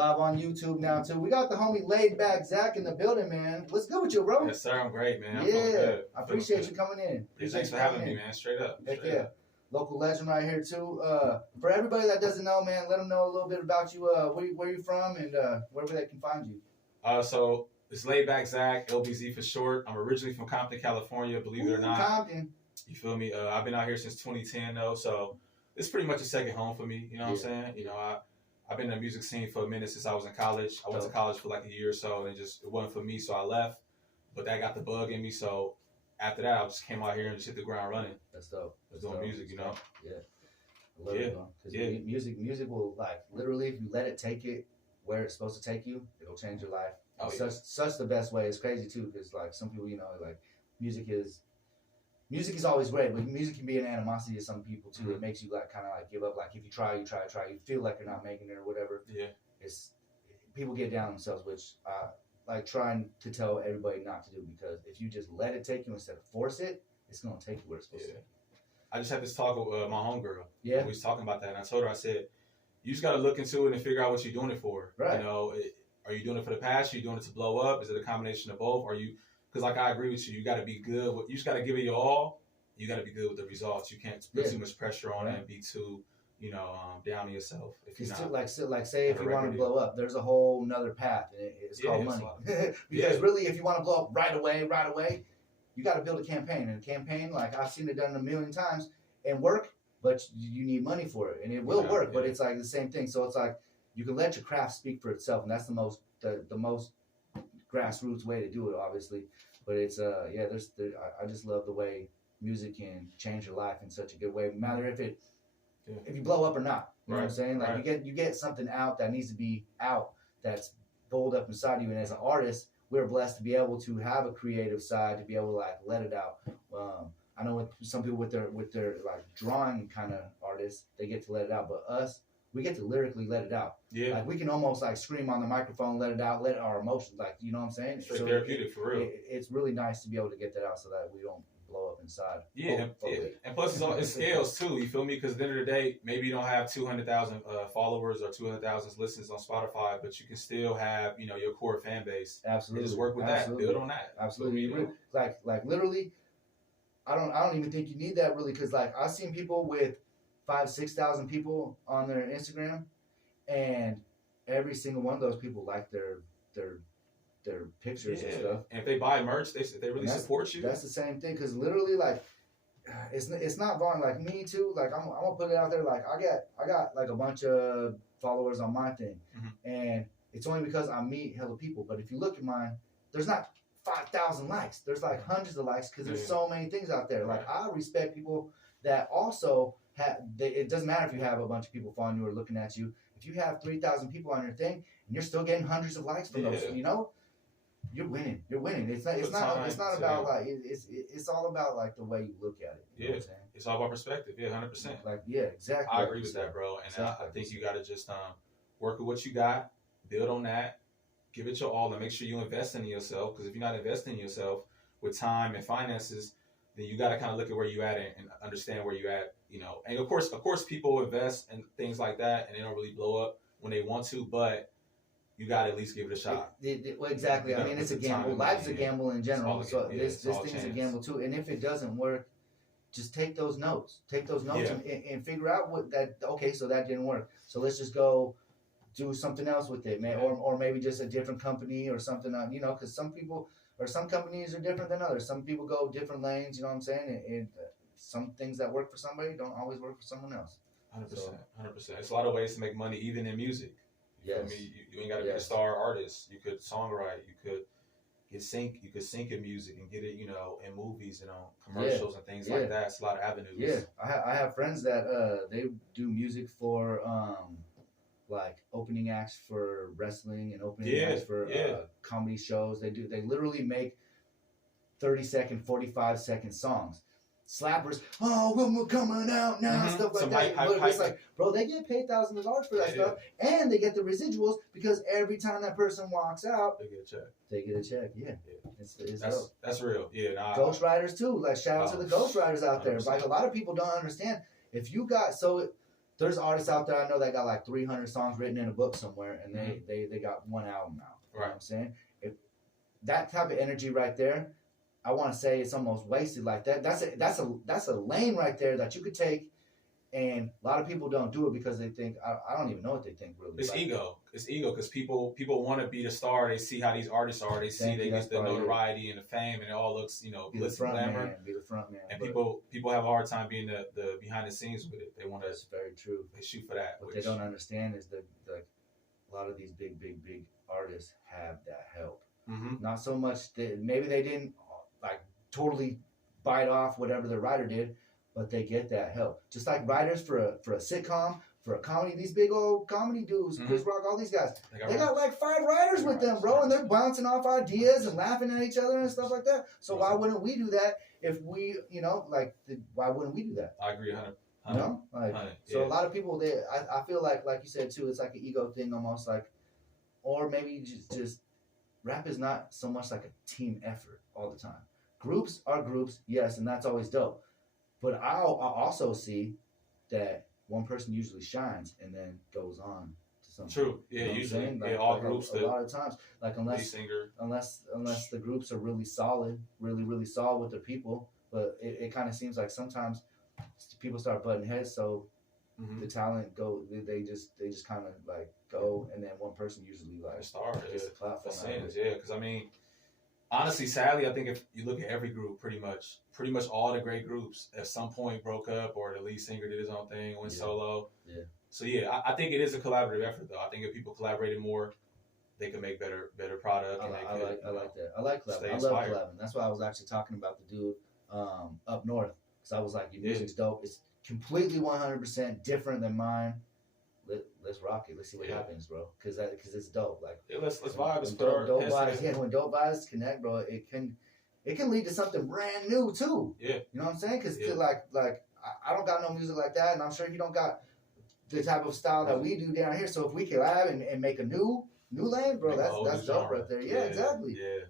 live on YouTube now too. We got the homie Laid Back Zach in the building, man. What's good with you, bro? Yes, sir. I'm great, man. I appreciate you coming in. Thanks for having me, man. Straight up. Heck yeah. Local legend right here too. For everybody that doesn't know, man, let them know a little bit about you. Where you from and wherever they can find you. So it's Laid Back Zach, LBZ for short. I'm originally from Compton, California. Believe it or not. Compton. You feel me? I've been out here since 2010 though, so it's pretty much a second home for me. You know what I'm saying? You know, I've been in the music scene for a minute since I was in college. I went to college for like a year or so, and it wasn't for me, so I left. But that got the bug in me, so after that, I just came out here and just hit the ground running. That's dope. Just doing music, you know? Yeah. I love it, because music will, like, literally, if you let it take it where it's supposed to take you, it'll change your life. Such the best way. It's crazy, too, because, like, some people, you know, like, music is always great, but music can be an animosity to some people, too. Mm-hmm. It makes you, like, kind of, like, give up. Like, if you try, you feel like you're not making it or whatever. Yeah. People get down on themselves, which like trying to tell everybody not to do, because if you just let it take you instead of force it, it's going to take you where it's supposed to. I just had this talk with my homegirl. Yeah. We was talking about that, and I told her, I said, you just got to look into it and figure out what you're doing it for. Right. You know, are you doing it for the passion? Are you doing it to blow up? Is it a combination of both? Because like I agree with you, you got to be good. You just got to give it your all. You got to be good with the results. You can't put too much pressure on it and be too, you know, down on yourself. If you're not, like say if you want to blow up, there's a whole nother path. It's called money. Because really, if you want to blow up right away, you got to build a campaign. And a campaign, like I've seen it done a million times and work, but you need money for it, and it will work. But it's like the same thing. So it's like you can let your craft speak for itself, and that's the most grassroots way to do it, obviously. But it's I just love the way music can change your life in such a good way, no matter if you blow up or not. You know what I'm saying? Like you get something out that needs to be out, that's bowled up inside you. And as an artist, we're blessed to be able to have a creative side, to be able to like let it out. I know with some people with their like drawing kind of artists, they get to let it out, but us, we get to lyrically let it out. Yeah. Like we can almost like scream on the microphone, let it out, let our emotions, like, you know what I'm saying? Straight therapeutic for real. It's really nice to be able to get that out so that we don't blow up inside. Yeah. And plus it scales too, you feel me? Because at the end of the day, maybe you don't have 200,000 followers or 200,000 listens on Spotify, but you can still have, you know, your core fan base. Absolutely. And just work with that, build on that. Absolutely. You know? Like literally, I don't even think you need that really, because like I've seen people with 5,000-6,000 people on their Instagram, and every single one of those people like their pictures and stuff. And if they buy merch, they really support you. That's the same thing, because literally, like, it's not volume. Like me too. Like I'm gonna put it out there. Like I got like a bunch of followers on my thing, and it's only because I meet hella people. But if you look at mine, there's not 5,000 likes. There's like hundreds of likes, because there's so many things out there. Like I respect people that also have. It doesn't matter if you have a bunch of people following you or looking at you. If you have 3,000 people on your thing and you're still getting hundreds of likes from those, you know, you're winning. It's not about like it's all about like the way you look at it. You know what I'm saying? It's all about perspective. 100%. Like exactly. I agree with that, bro. And I think you got to just work with what you got, build on that, give it your all, and make sure you invest in yourself. Because if you're not investing in yourself with time and finances, then you got to kind of look at where you at and understand where you at. You know, and of course, people invest in things like that, and they don't really blow up when they want to, but you got to at least give it a shot. Well, exactly. I mean, it's a gamble. Life's a gamble in general. So this thing's a gamble too. And if it doesn't work, just take those notes. And figure out what that. Okay, so that didn't work. So let's just go do something else with it, man. Or maybe just a different company or something. You know, because some people or some companies are different than others. Some people go different lanes. You know what I'm saying? And some things that work for somebody don't always work for someone else. 100%. It's a lot of ways to make money, even in music. Yes. I mean, you ain't got to be a star artist. You could songwrite. You could sync in music and get it, you know, in movies and on commercials and things like that. It's a lot of avenues. Yeah, I have friends that they do music for like opening acts for wrestling and opening acts for comedy shows. They literally make 30-second, 45-second songs. Slappers, when we're coming out now, stuff like that. But it's like, bro, they get paid thousands of dollars for that stuff, and they get the residuals because every time that person walks out, they get a check. Yeah. That's real. Yeah. Nah, Ghostwriters too. Like shout out to the ghostwriters out there. 100%. Like a lot of people don't understand. If you got there's artists out there I know that got like 300 songs written in a book somewhere, and they got one album out. You know what I'm saying? If that type of energy right there, I want to say it's almost wasted. Like that's a lane right there that you could take. And a lot of people don't do it because they think, I don't even know what they think really. It's ego. It's ego because people want to be the star. They see how these artists are. They see they get the notoriety and the fame, and it all looks, glitz and glamour. Be the front man. And people have a hard time being the behind the scenes with it. They want to. That's very true. They shoot for that. What they don't understand is that a lot of these big artists have that help. Mm-hmm. Not so much that maybe they didn't like totally bite off whatever the writer did. But they get that help. Just like writers for a sitcom, for a comedy, these big old comedy dudes, Chris Rock, all these guys, they got like 5 writers with them, bro, and they're bouncing off ideas and laughing at each other and stuff like that. So why wouldn't we do that if we, why wouldn't we do that? I agree 100. You know? Like, so a lot of people, I feel like you said too, it's like an ego thing almost like, or maybe just rap is not so much like a team effort all the time. Groups are groups, yes, and that's always dope. But I also see that one person usually shines and then goes on to something. True. Yeah, usually. Like, all groups. A lot of times, like unless the groups are really solid, really solid with their people. But it kind of seems like sometimes people start butting heads, so the talent they just kind of like go, and then one person usually like gets the platform. Because I mean. Honestly, sadly, I think if you look at every group, pretty much all the great groups at some point broke up, or the lead singer did his own thing, went solo. Yeah. So I think it is a collaborative effort, though. I think if people collaborated more, they could make better product. I like that. I like collabing. I love collabing. That's why I was actually talking about the dude up north, because I was like, your music's dope. It's completely 100% different than mine. Let's rock it. Let's see what happens, bro. Because it's dope. Like let's vibe. When dope vibes connect, bro, it can lead to something brand new too. Yeah, you know what I'm saying? Because like I don't got no music like that, and I'm sure you don't got the type of style that we do down here. So if we collab and make a new lane, bro, that's dope right there. Yeah, exactly. Yeah,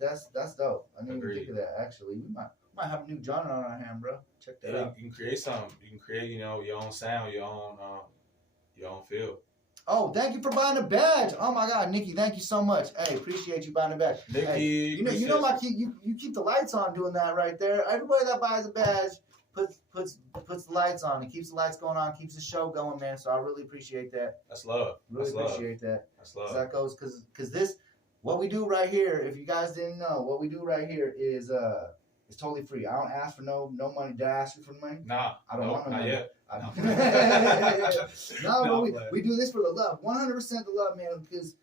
that's dope. I didn't even think of that. Actually, we might have a new genre on our hand, bro. Check that out. You can create something. You can create your own sound, your own feel. Oh, thank you for buying a badge. Oh my God, Nikki, thank you so much. Hey, appreciate you buying a badge. Nikki, hey, you know, like you keep the lights on doing that right there. Everybody that buys a badge puts the lights on. It keeps the lights going on, keeps the show going, man. So I really appreciate that. That's love. Really appreciate that. That's love. That goes because this what we do right here. If you guys didn't know, what we do right here is it's totally free. I don't ask for no money. Did I ask you for money? Nah, I don't want no money. Not yet. No, but we do this for the love, 100% the love, man. Because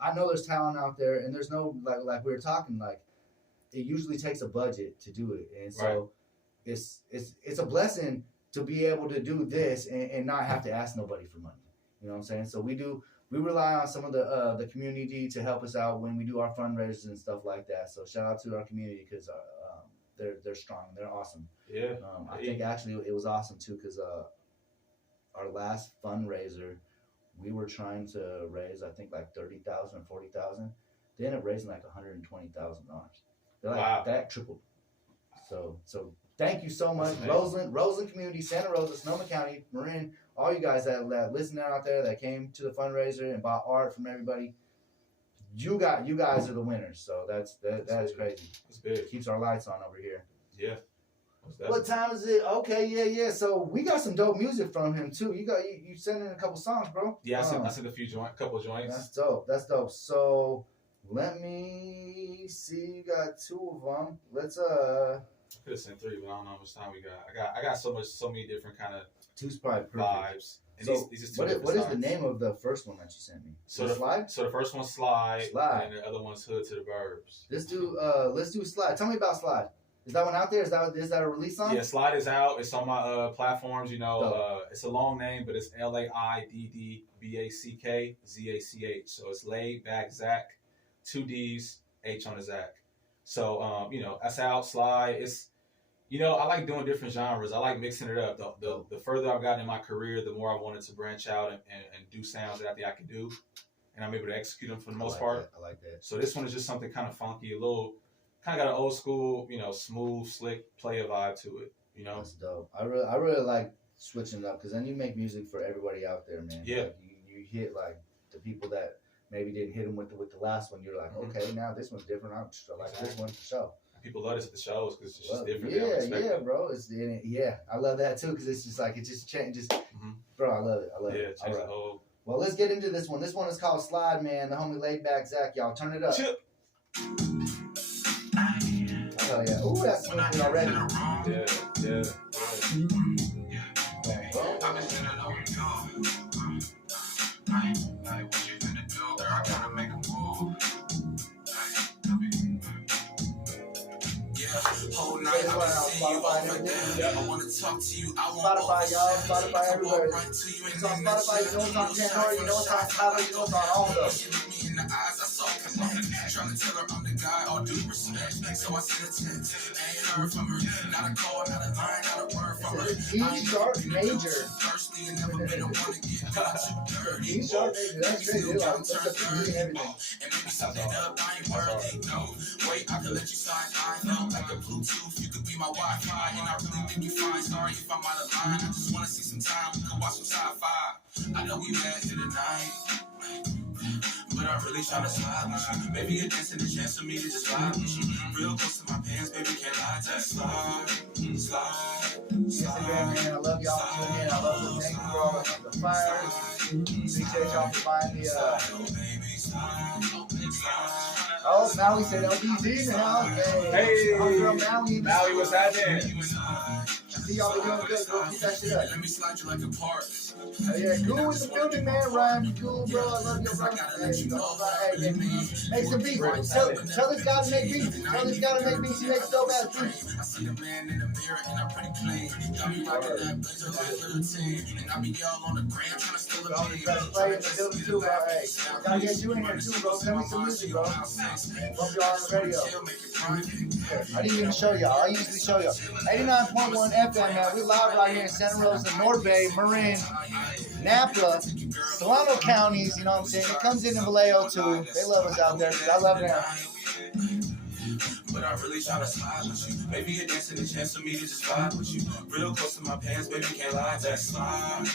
I know there's talent out there, and there's no like we were talking, like it usually takes a budget to do it, and so it's a blessing to be able to do this and not have to ask nobody for money. You know what I'm saying? So we rely on some of the community to help us out when we do our fundraisers and stuff like that. So shout out to our community because they're strong, they're awesome. Yeah. I think actually it was awesome too because our last fundraiser, we were trying to raise I think like $30,000 or $40,000. They ended up raising like $120,000. Like, that tripled. So thank you so much, Roseland community, Santa Rosa, Sonoma County, Marin, all you guys that listened out there that came to the fundraiser and bought art from everybody. You guys are the winners. So that is crazy. That's big. It keeps our lights on over here. Yeah. What time is it? Okay, yeah. So we got some dope music from him too. You sent in a couple songs, bro. Yeah, I sent a couple joints. That's dope. So let me see. You got 2 of them. Let's I could have sent 3, but I don't know how much time we got. I got so many different kind of 2's probably perfect. Vibes. And so these what is the name of the first one that you sent me? So Slide? So the first one's Slide, and the other one's Hood to the Burbs. Let's do Slide. Tell me about Slide. Is that one out there? Is that a release song? Yeah, Slide is out. It's on my platforms. It's a long name, but it's LAIDDBACKZACH. So it's Laid Back Zach, 2 D's, H on the Zach. So that's out. Slide. It's I like doing different genres. I like mixing it up. The further I've gotten in my career, the more I wanted to branch out and do sounds that I think I can do, and I'm able to execute them for the most part. I like that. So this one is just something kind of funky, a little. Kind of got an old school, smooth, slick player vibe to it. That's dope. I really like switching it up, because then you make music for everybody out there, man. Yeah. Like, you hit like the people that maybe didn't hit them with the last one. You're like, okay, now this one's different. I like this one for sure. People love this at the shows because it's just different. Yeah, bro. I love that too, because it's just like it just changes. Bro, I love it. I love it. All right. Well, let's get into this one. This one is called Slide, man. The homie Laid Back Zach, y'all turn it up. Chip. Oh yeah. Ooh, that's smooth already. Yeah. Whole night I've been seeing you over there. I want to talk to you. I want Spotify, y'all. Spotify, everywhere. It's on Spotify. You know it's on Pandora. You know it's on Tidal. You know it's on all of those. In the eyes, I saw connect. Trying to tell her I'm the guy, all due respect. So I sent a text. Ain't heard from her. Not a call, not a line, not a word from her. E sharp major. Thirsty and never been a one to get dirty. E sharp major. That's great, dude. I'm such a everything. And maybe something up, I ain't worthy. No, wait, I could let you slide. I felt like a Bluetooth. You could be my Wi-Fi, and I really think you're fine. Sorry if I'm out of line. I just wanna see some time. We could watch some sci-fi. I know we met here tonight, but I'm really trying to slide with you. Maybe you're dancing a chance for me to just vibe with you. Real close to my pants, baby, can't lie. Just slide. Instagram, man. I love y'all for tuning in. I love the thank you for all the fires. Appreciate y'all for buying the Oh, Maui said LBZ in the house. Hey. Homegirl Maui. Maui, what's happening? See y'all be doing good. Go keep that shit up. Let me slide you like a part. Yeah, cool with the building, man. Ryan, you cool, bro. I love you, bro. Hey, make some beats. Tell this guy to make beats. Tell this guy to make beats. He makes dope ass beats. I see the man in the mirror and I'm pretty clean. Got me rocking that blazer like a little team. And I be all on the gram trying to steal a beat. Best play in the building too, bro. Hey, gotta get you in here too, bro. Send me some music, bro. Love y'all on the radio. I didn't even show y'all. I usually show y'all. 89.1 FM, man. We live right here in Santa Rosa, Northbay, Marin, Napa, Solano counties. You know what I'm saying? It comes into Vallejo too. They love us out there. I love them. But I really try to slide with you. Maybe you're dancing a chance for me to just vibe with you. Real close to my pants, baby, can't lie. Let's slide.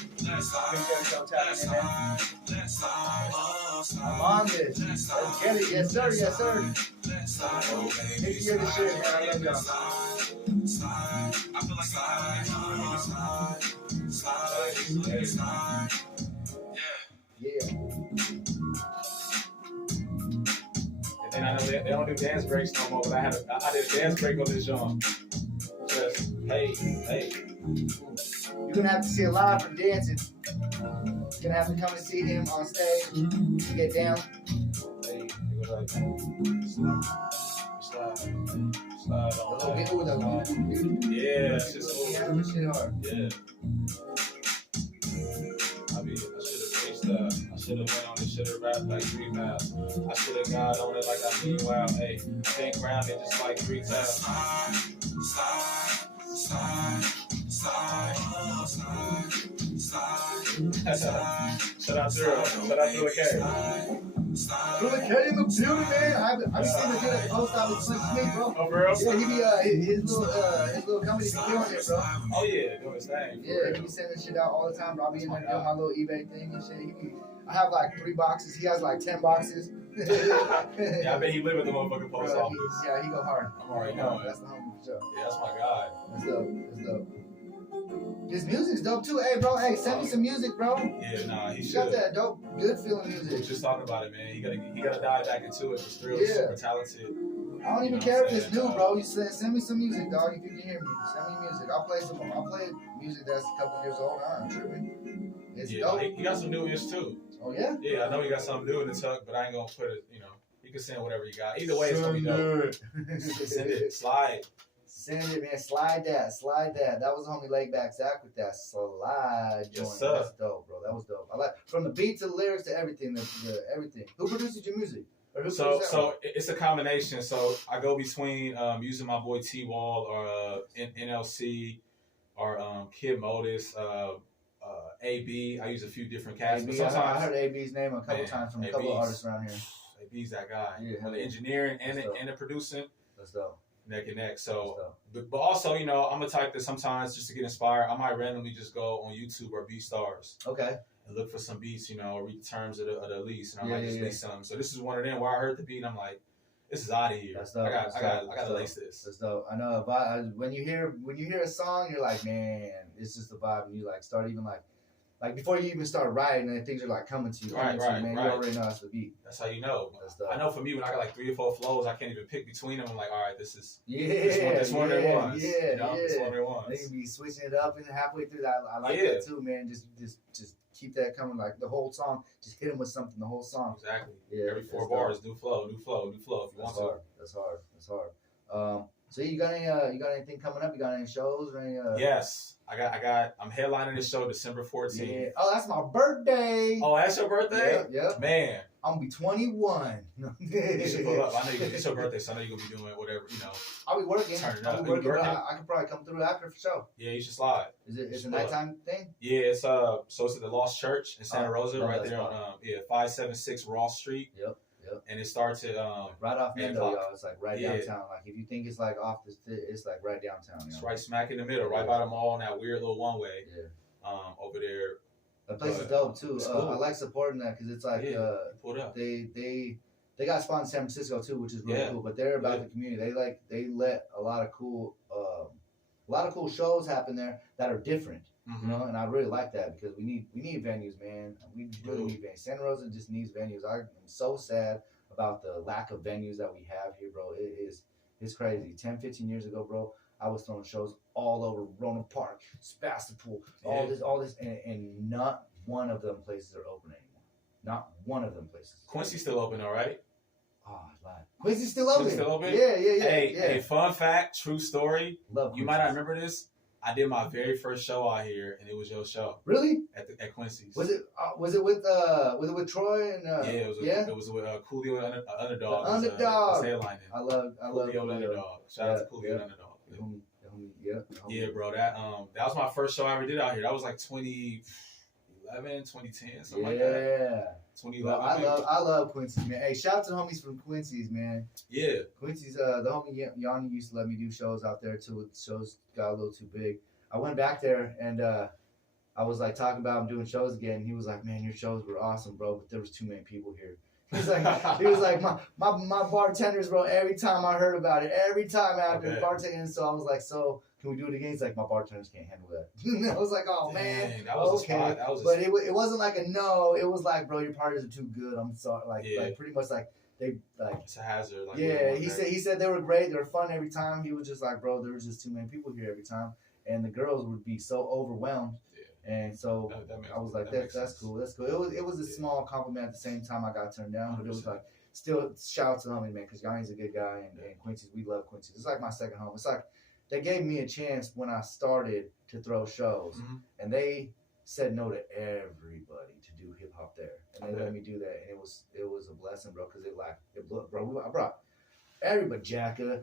I'm on this. Let's get it. Yes, sir. Yes, sir. Take care of the shit, man. I love y'all. I feel like slide. Yeah. And I know they don't do dance breaks no more, but I did a dance break on this joint. Just, hey. You're gonna have to see a live from dancing. You're gonna have to come and see him on stage. Get down. Hey, it was like, slide on. Yeah, it's just over. Yeah. Yeah. I should have went on this, should have rapped like 3 miles. I should have got on it like I mean wow. Hey, I think grounded just like 3 times. Shout out to her. Shout out to the K. Really, K in the building, man. I've been seeing the good at the post office since me, bro. Oh, bro? Yeah, he be his little company be killing it, bro. Oh yeah, doing his thing. Yeah, he be sending shit out all the time, bro. I be in there doing my little eBay thing and shit. I have like 3 boxes. He has like 10 boxes. Yeah, I bet he live at the motherfucking post office. Yeah, he go hard. I'm already knowing. That's the homie for sure. Yeah, that's my guy. That's dope. His music's dope too. Hey, bro. Hey, send me some music, bro. Yeah, nah, he You should. got that dope, good feeling We music. just talking about it, man. He gotta dive back into it. He's real super talented. I don't even care if it's new, bro. You send me some music, dog. If you can hear me, send me music. I'll play music that's a couple years old. I'm tripping. It's dope. He got some new ish too. Oh yeah. Yeah, I know he got something new in the tuck, but I ain't gonna put it. You can send whatever you got. Either way, it's gonna be dope. Send it, slide. Send it, man. Slide that. That was the homie Laid Back Zach with that slide joint. Yes, sir. That's dope, bro. That was dope. I like from the beat to the lyrics to everything. The everything. Who produces your music? So it's a combination. So I go between using my boy T Wall or NLC or Kid Modus, AB. I use a few different cats. AB, but I heard AB's name a couple times from a couple of artists around here. AB's that guy. Yeah, the engineering and the producing. That's dope. neck and neck. So, but also, you know, I'm a type that sometimes just to get inspired, I might randomly just go on YouTube or BeatStars. Okay. And look for some beats, you know, or read the terms of the lease, and I might just lease some. So this is one of them where I heard the beat and I'm like, this is out of here. That's dope. I got to lace this. That's dope. I know. When you hear a song, you're like, man, it's just a vibe, and you like start even like before you even start writing, and things are like coming to you. Right. You already know that's the beat. That's how you know. That's dope. I know for me, when I got like 3 or 4 flows, I can't even pick between them. I'm like, all right, this is this one of their ones. Yeah, you know, yeah. This one of their ones. They can be switching it up and halfway through that. I like that too, man. Just keep that coming, like the whole song. Just hit them with something the whole song. Exactly. Yeah. Every 4 bars, new flow. If you want to. That's hard. So you got anything coming up? You got any shows or any? Yes, I'm headlining this show December 14th. Yeah. Oh, that's my birthday. Oh, that's your birthday? Yeah. Man. I'm gonna be 21. You should pull up. I know it's your birthday, so I know you're gonna be doing whatever, you know. I'll be working. Turn it I'll up. be working. I could probably come through after for sure. Yeah, you should slide. Is it a nighttime thing? Yeah, it's so it's at the Lost Church in Santa Rosa, right there on 576 Ross Street. Yep. And it starts at right off Mendo, y'all. It's like right downtown. Like if you think it's like off it's like right downtown. It's right smack in the middle, right by the mall, in that weird little one way. Yeah. Over there. That place is dope too. Cool. I like supporting that because it's like pulled up. They got spots in San Francisco too, which is really cool. But they're about the community. They let a lot of cool shows happen there that are different. Mm-hmm. You know, and I really like that because we need venues, man. We really need venues. Santa Rosa just needs venues. I'm so sad about the lack of venues that we have here, bro. It's crazy. 10, 15 years ago, bro, I was throwing shows all over Roanoke Park, Sebastopol, all this, and not one of them places are open anymore. Not one of them places. Quincy's still open, all right? Oh, I lied. Quincy's still open. Yeah. Hey, fun fact, true story. Love you might not remember this. I did my very first show out here, and it was your show. Really? At Quincy's. Was it with Troy and? It was with Coolio and Underdog. The Underdog. Headlining. I love Coolio and Underdog. Shout out to Coolio and Underdog. Yeah, bro. That was my first show I ever did out here. That was like 2011, 2010, something like that. 2011. I love Quincy's, man. Hey, shout out to the homies from Quincy's, man. Yeah. Quincy's, the homie Yanni used to let me do shows out there too. The shows got a little too big. I went back there and I was like talking about him doing shows again. He was like, "Man, your shows were awesome, bro, but there was too many people here." He was like, my bartenders, bro. Every time I heard about it, every time I've been bartending, so I was like, "So can we do it again?" He's like, "My bartenders can't handle that." I was like, "Oh man, that was okay." But it wasn't like a no. It was like, "Bro, your parties are too good." I'm sorry, like pretty much like they like. It's a hazard. Like, he said they were great. They were fun every time. He was just like, "Bro, there was just too many people here every time," and the girls would be so overwhelmed. And so I was like, that's cool. That's cool. It was a small compliment at the same time I got turned down, but it was like, still shout out to the homie, man, because Yanni's a good guy, and Quincy's, we love Quincy's. It's like my second home. It's like they gave me a chance when I started to throw shows, and they said no to everybody to do hip hop there, and they let me do that, and it was a blessing, bro, because bro, I brought everybody, Jacka,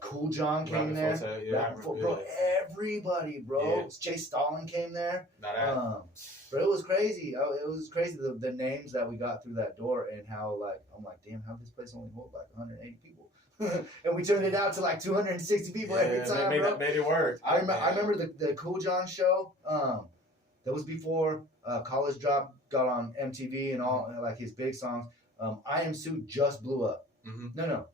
Cool John came there, bro, everybody, bro. Yeah. Jay Stalin came there. But it was crazy. It was crazy the names that we got through that door and how like I'm like, damn, how this place only hold like 180 people, and we turned it out to like 260 people every time. Made it work. I remember the Cool John show. That was before College Drop got on MTV and all like his big songs. I Am Sue just blew up. No.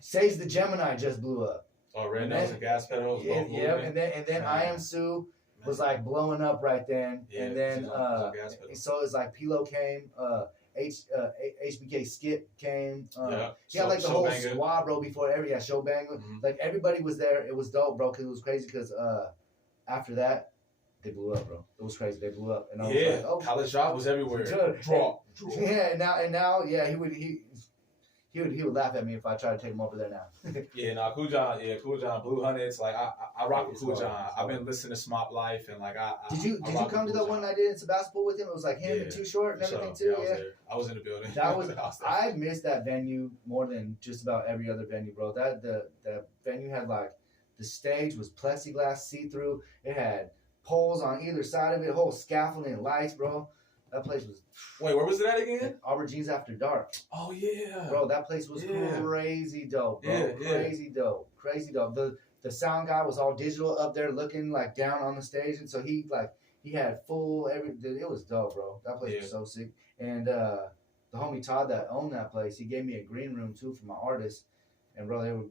Sage the Gemini just blew up. Oh, Red Nose and Gas Pedals. And then I Am Sue was like blowing up right then. And then so it's like Pilo came, HBK Skip came. He had like the whole squad, bro, before Show Banger. Like everybody was there. It was dope, bro, because it was crazy because after that, they blew up, bro. It was crazy. They blew up. And I was like, oh, College Drop was everywhere. Draw. Yeah, and now, he would laugh at me if I tried to take him over there now. Cool John, Blue Hundreds. Like I rock with Cool John. I've been listening to Smop Life and like Did you come to that one I did in Sebastopol with him? It was like him and Too Short and everything too. I was in the building. I missed that venue more than just about every other venue, bro. The venue had like the stage was plexiglass, see through. It had poles on either side of it, whole scaffolding and lights, bro. That place was. Wait, where was it at again? Aubergine's After Dark. Oh yeah, bro, that place was crazy dope, bro. Crazy dope. The sound guy was all digital up there, looking like down on the stage, and so he had full everything. It was dope, bro. That place was so sick. And the homie Todd that owned that place, he gave me a green room too for my artists. And bro,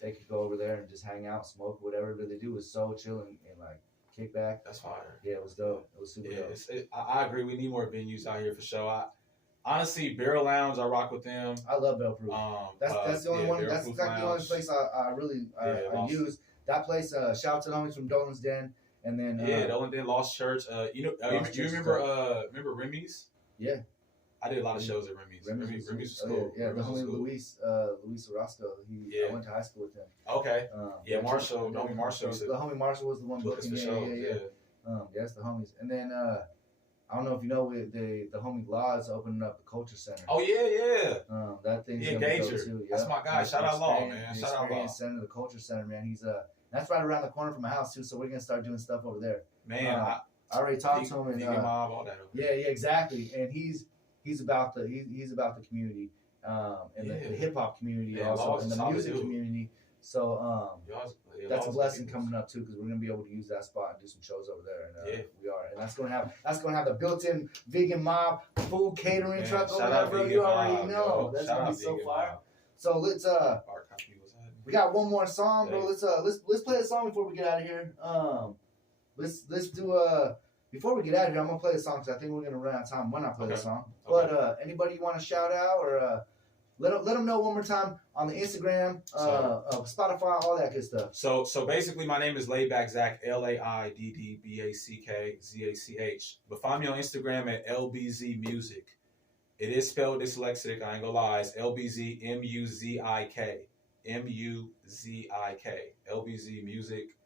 they could go over there and just hang out, smoke, whatever they do was so chill and like kick back. That's fire. Yeah, it was dope. It was super dope. I agree. We need more venues out here for sure. Honestly, Barrel Lounge, I rock with them. I love Bell Proof. That's the only one. That's like the only place I really use. That place. Shout out to the homies from Dolan's Den, and then Dolan's Den, Lost Church. You remember Remy's? Yeah. I did a lot of shows at Remy's. Remy's was cool. Yeah, the homie Luis Orozco. I went to high school with him. Okay. Marshall. The homie Marshall. The homie Marshall was the one booking the shows. Yeah, that's the homies. And then I don't know if you know the homie Laws opening up the Culture Center. Oh yeah. That thing's Gager. Too. Yep. That's my guy. Shout out Law, man. Shout out Law. Center, the Culture Center, man. He's that's right around the corner from my house too. So we're gonna start doing stuff over there. Man, I already talked to him and mob, all that. Yeah, exactly. And he's about the community, and the hip hop community also, and the music community. So that's a blessing coming up too, because we're gonna be able to use that spot and do some shows over there. And we are, and that's gonna have the built-in vegan mob food catering truck over there, bro. You already know that's gonna be so fire. So let's we got one more song, bro. Let's play a song before we get out of here. Let's do before we get out of here, I'm gonna play a song because I think we're gonna run out of time when I play the song. But anybody you want to shout out or let them know one more time on the Instagram, Spotify, all that good stuff. So basically, my name is Laidback Zach, LAIDDBACKZACH. But find me on Instagram at LBZ Music. It is spelled dyslexic. I ain't gonna lie. It's LBZ MUZIK. LBZ Music.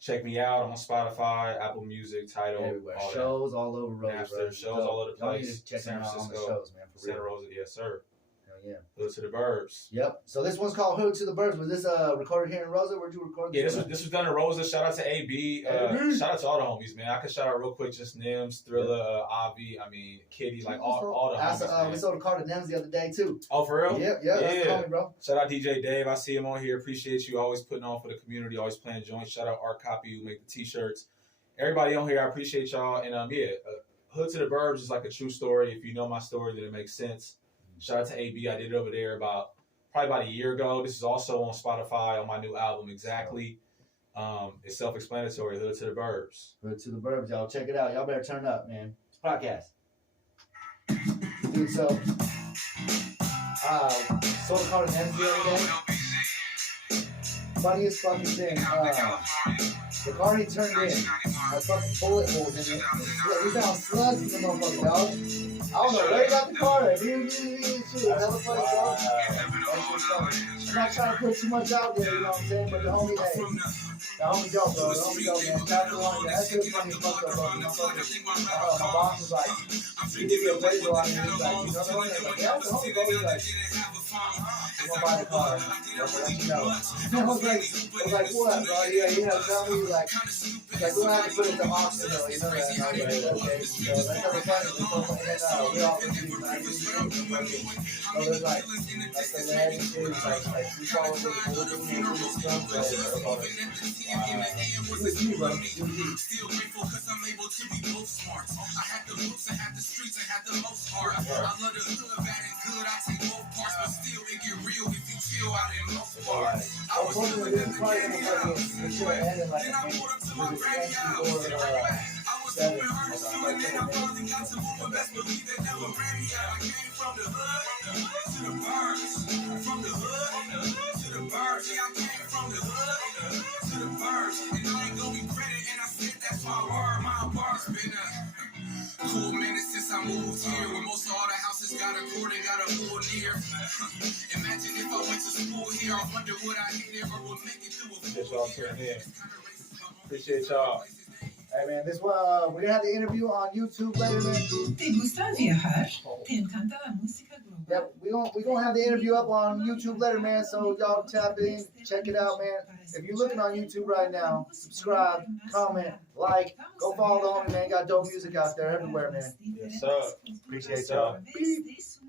Check me out on Spotify, Apple Music, Tidal, everywhere. Shows all over Rosa. Shows all over the place. Check them out on the shows, man. Santa Rosa, yes, sir. Hell yeah. Hood to the Burbs. Yep. So this one's called Hood to the Burbs. Was this recorded here in Rosa? Where'd you record this? Yeah, this was done in Rosa. Shout out to AB. Shout out to all the homies, man. I could shout out real quick, just Nims, Thriller, Avi, Kitty, like all the homies. We sold a car to Nims the other day too. Oh, for real? Yeah. That's the homie, bro. Shout out DJ Dave. I see him on here. Appreciate you always putting on for the community, always playing joints. Shout out Art Copy who make the t-shirts. Everybody on here, I appreciate y'all. And Hood to the Burbs is like a true story. If you know my story, then it makes sense. Shout out to AB. I did it over there probably about a year ago. This is also on Spotify on my new album, Exactly. It's self-explanatory. Hood to the Burbs. Hood to the Burbs, y'all. Check it out. Y'all better turn up, man. It's a podcast. Dude, so sold a car to Nims the other day. Funniest fucking thing. The car he turned in had fucking bullet holes in it. We found slugs in the motherfucker, dog. I don't know where he got the car at. Shit, hella funny, dog. I'm not trying to put too much out there, you know what I'm saying? But the homie, dope, bro. The homie dope, man. That's the one. That's really funny as fuck, though, bro. My boss was like, he gave me a appraisal on it. He was like, you know what I mean? Like, yeah, that's the homie, bro. He's like, I'm gonna buy the car. I'm gonna let you know. I was like, what, bro? Yeah, he had to tell me, like, we're gonna have to put it to auction, though. You know that? And I was like, okay. So that's how the funny. And then we all confused. So there's like the land and shit. Like we follow the building and the stuff. It was you, bro. Still grateful because I'm able to be both smart. I had the roots, I had the streets, I had the most heart. I love the hood, bad and good. I take both parts, but still it get real if you chill out in most parts. I was doing it probably gonna fucking like then I pulled up to my granny house. I was doing her shooting, and I finally got to move. Best believe they never ran me out. I came from the hood to the burbs, from the hood to the burbs. Yeah, I came from the hood to the burbs, and I ain't gonna be credit. And I said that's my word. My bars been a cool minute since I moved here. Where most of all the houses got a court and got a pool near. Imagine if I went to school here. I wonder would I hate it or would make it through a full year. Appreciate y'all. Hey man, this we're gonna have the interview on YouTube later, man. ¿Te gusta viajar? ¿Te encanta la música global? Yeah, we gonna have the interview up on YouTube later, man. So y'all tap in, check it out, man. If you're looking on YouTube right now, subscribe, comment, like, go follow the homie, man. Got dope music out there everywhere, man. Yes, sir. Appreciate y'all. Peace.